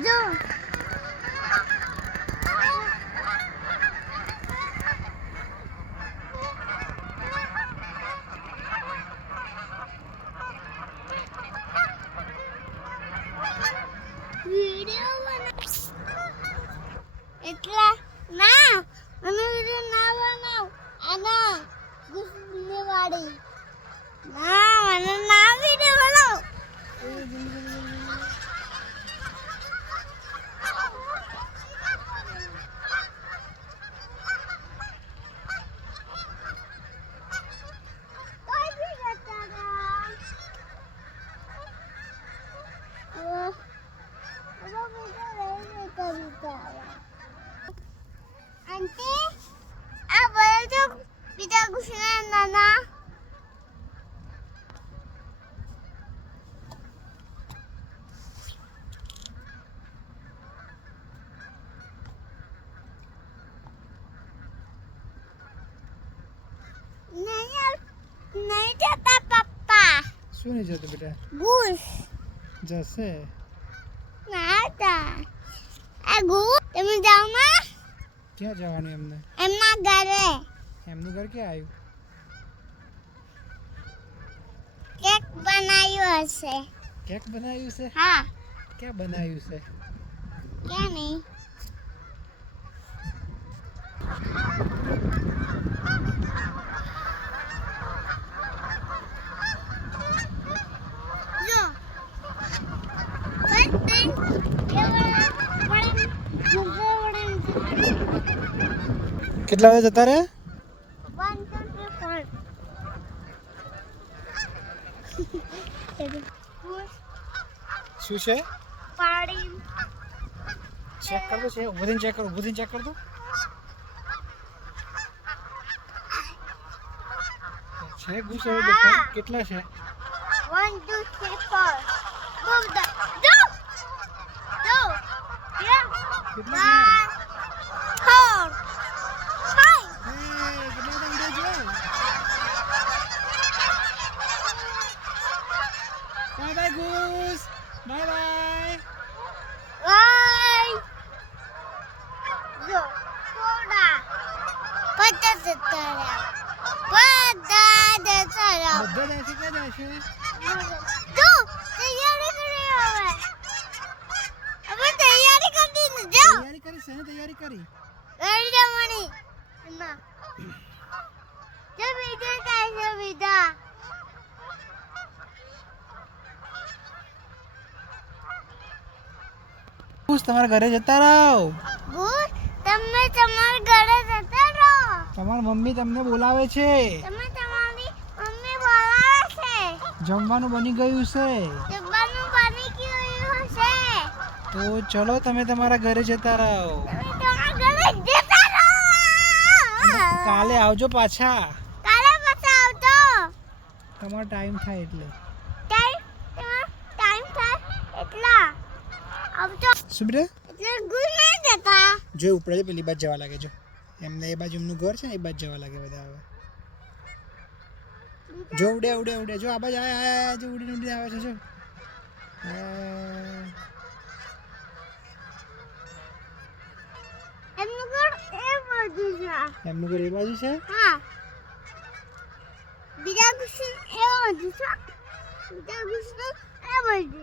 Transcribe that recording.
જો વિડિયો બના એટલા ના મને વિડિયો ના બનાવ આના ગુસ્સે વાળી ના મને ના વિડિયો બનાવ Auntie, boleh tuh kita kusingan Nana. नहीं जाता पापा. શું નહીં જતો બેટા? Gus. જશે. ના તા. આ ગુસ તમે જાઓ માં? ક્યાં જવાનું એમને? એમના ઘરે. એમનું ઘર ક્યાં આવ્યું? કેક બનાવ્યું હશે. કેક બનાવ્યું છે? હા. ક્યાં બનાવ્યું છે? ક્યાં નહીં? જો. કેટલા વાગે જતા રે? 1 2 3 શું છે? પાડી ચેક કરવું છે? ઉભીને ચેક કર, ઉભીને ચેક કર દો. છે ગુસ હવે દેખાય કેટલા છે? 1 2 3 4 move the do yeah કેટલા છે? 4 5 કેટલા વિડિયો જો? Bye bye guys. Bye bye. જો થોડા પચાસ જતા બધા જતા બધા જાય છે ક્યાં જાય છે? જો તૈયારી કરી હવે તૈયારી કરી ને જો તૈયારી કરી છે ને? તૈયારી કરી કરી જવાની ના જો બીજા થાય છે બીજા ગુસ તમારા ઘરે જતા રહો. ગુડ તમે તમારા ઘરે જતા રહો તમારી મમ્મી તમને બોલાવે છે. તમે તમારી મમ્મી બોલાવે છે જમવાનું બની ગયું છે. જમવાનું બની ગયું હશે તો ચલો તમે તમારા ઘરે જતા રહો. તમે તમારા ઘરે જતા રહો કાલે આવજો પાછા. કાલે પાછા આવજો તમારો ટાઈમ થાય એટલે. ટાઈમ થાય એટલા આવજો શું બેટા? એટલે ગુડ નહીં જતા જો ઉપડે છે પેલી બાજુ જવા લાગે જો. એમને એ બાજુ એમનું ઘર છે ને એ બાજુ જવા લાગે બધા હવે. જો ઉડે ઉડે ઉડે જો આ બાજુ આયા જો ઉડીને ઉડીને આવે છે જો. એમનું ઘર એ બાજુ છે એમનું ઘર એ બાજુ છે. હા બીજા ગુસ્સે એ બાજુ છે બીજા ગુસ્સે એ બાજુ